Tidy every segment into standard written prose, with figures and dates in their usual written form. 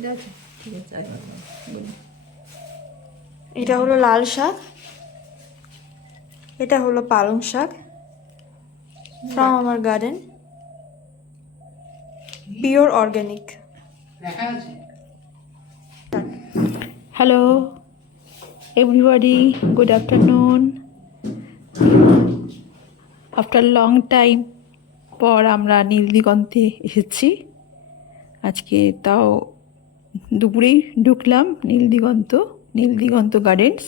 এটা আছে, ঠিক আছে, বলি। এটা হলো লাল শাক, এটা হলো পালং শাক from our garden, pure organic. Hello everybody, good afternoon. After long time পর আমরা নীল দিগন্তে এসেছি আজকে, তাও দুপুরেই ঢুকলাম নীল দিগন্ত গার্ডেন্স।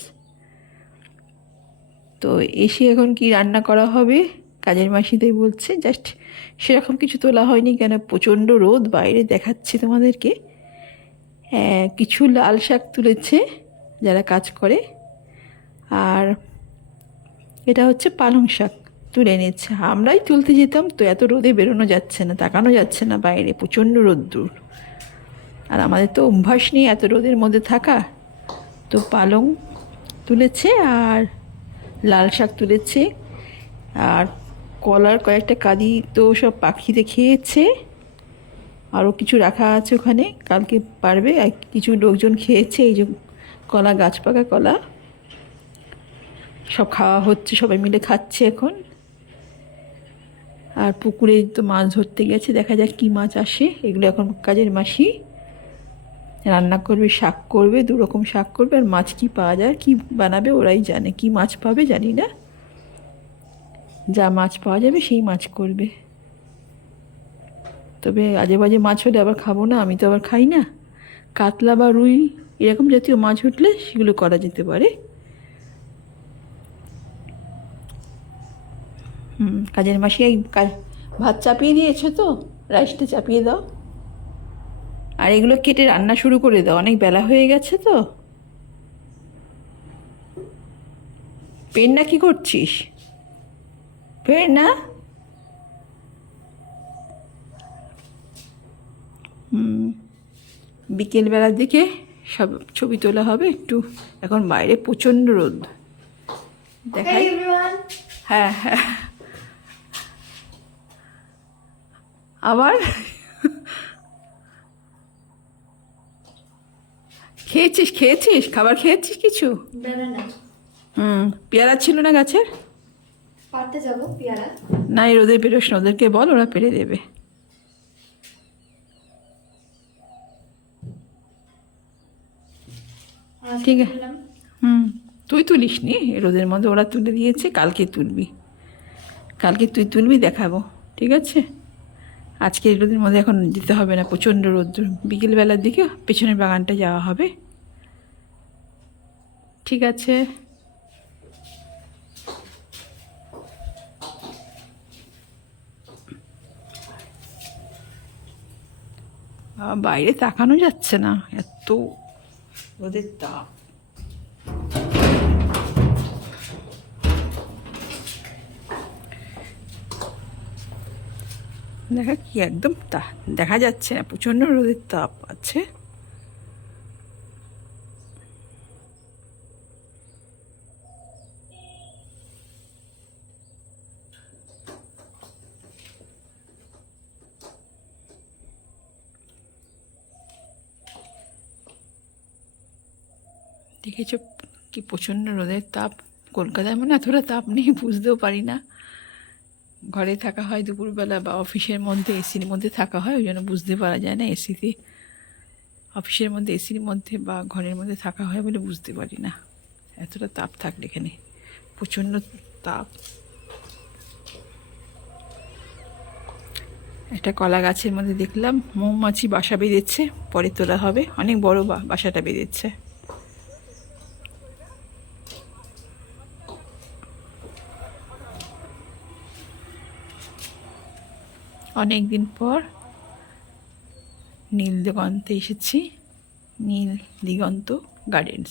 তো এসে এখন কি রান্না করা হবে কাজের মাসিদের বলছে, জাস্ট সেরকম কিছু তোলা হয়নি, কেন প্রচণ্ড রোদ বাইরে দেখাচ্ছি তোমাদেরকে। কিছু লাল শাক তুলেছে যারা কাজ করে, আর এটা হচ্ছে পালং শাক তুলে এনেছে। আমরাই তুলতে যেতাম তো, এত রোদে বেরোনো যাচ্ছে না, তাকানো যাচ্ছে না বাইরে, প্রচণ্ড রোদ্দুর। আর আমাদের তো অভ্যাস নেই এত রোদের মধ্যে থাকা। তো পালং তুলেছে আর লাল শাক তুলেছে, আর কলার কয়েকটা কাঁদি তো সব পাখিতে খেয়েছে, আরও কিছু রাখা আছে ওখানে, কালকে পারবে। আর কিছু লোকজন খেয়েছে, এই যে কলা, গাছ পাকা কলা সব খাওয়া হচ্ছে, সবাই মিলে খাচ্ছে এখন। আর পুকুরে তো মাছ ধরতে গেছে, দেখা যাক কী মাছ আসে। এগুলো এখন কাজের মাসি রান্না করবে, শাক করবে, দুরকম শাক করবে, আর মাছ কী পাওয়া যায় কী বানাবে ওরাই জানে, কী মাছ পাবে জানি না, যা মাছ পাওয়া যাবে সেই মাছ করবে। তবে আজে বাজে মাছ হলে আবার খাবো না, আমি তো আবার খাই না। কাতলা বা রুই এরকম জাতীয় মাছ উঠলে সেগুলো করা যেতে পারে। কাজের মাসি ভাত চাপিয়ে দিয়েছো তো, রাইসটা চাপিয়ে দাও, আর এগুলো কেটে রান্না শুরু করে দাও, অনেক বেলা হয়ে গেছে তো। পেন না কি করছিস? পেন না? বিকেলবেলার দিকে সব ছবি তোলা হবে একটু, এখন বাইরে প্রচণ্ড রোদ দেখাই। হ্যাঁ হ্যাঁ, আবার খেয়েছিস খাবার খেয়েছিস কিছু? পেয়ারা ছিল না গাছের? পারতে যাবো পেয়ারা? না, এই রোদে বেরোস না, ওদেরকে বল, ওরা পেরে দেবে। ঠিক আছে, তুই তুলিস নি, রোদের মধ্যে ওরা তুলে দিয়েছে, কালকে তুলবি, কালকে তুই তুলবি, দেখাবো, ঠিক আছে? আজকে রোদের মধ্যে এখন দিতে হবে না, প্রচণ্ড রোদ্দুর। বিকেলবেলার দিকে পেছনের বাগানটা যাওয়া হবে, ঠিক আছে? বাইরে তাকানো যাচ্ছে না, এত রোদের তাপ। দেখা কি একদম দেখা যাচ্ছে না, প্রচণ্ড রোদের তাপ আছে। দেখেছো কি প্রচণ্ড রোদের তাপ? কলকাতায় মনে এতটা তাপ নেই, বুঝতেও পারি না। ঘরে থাকা হয় দুপুরবেলা, বা অফিসের মধ্যে এসির মধ্যে থাকা হয়, ওই জন্য বুঝতে পারা যায় না। এসিতে, অফিসের মধ্যে এসির মধ্যে বা ঘরের মধ্যে থাকা হয় বলে বুঝতে পারি না এতটা তাপ থাকলে। এখানে প্রচণ্ড তাপ। একটা কলা গাছের মধ্যে দেখলাম মৌমাছি বাসা বেঁধেছে, পরে তোলা হবে, অনেক বড় বাসাটা বেঁধেছে। অনেক দিন পর নীল দিগন্তে এসেছি, নীল দিগন্ত গার্ডেন্স।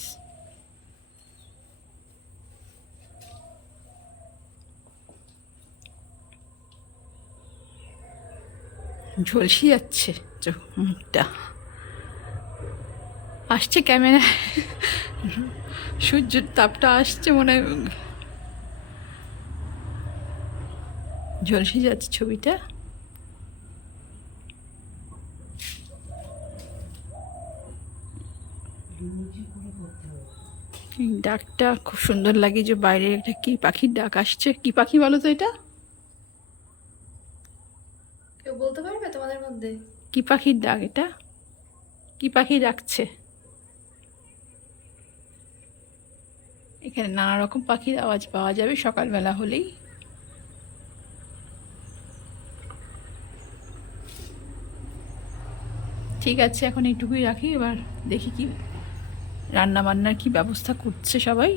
ঝলসে যাচ্ছে মুখটা, আসছে ক্যামেরা, সূর্যের তাপটা আসছে, মনে হয় ঝলসে যাচ্ছে ছবিটা। এই ডাকটা খুব সুন্দর লাগে, যে বাইরে একটা কি পাখির ডাক আসছে। কি পাখি বলো তো এটা? কেউ বলতে পারবে তোমাদের মধ্যে? কি পাখির ডাক এটা? কি পাখি ডাকছে? এখানে নানা রকম পাখির আওয়াজ পাওয়া যাবে সকালবেলা হলেই। ঠিক আছে, এখন এইটুকুই রাখি। এবার দেখি কি রান্না বান্নার কি ব্যবস্থা করছে সবাই।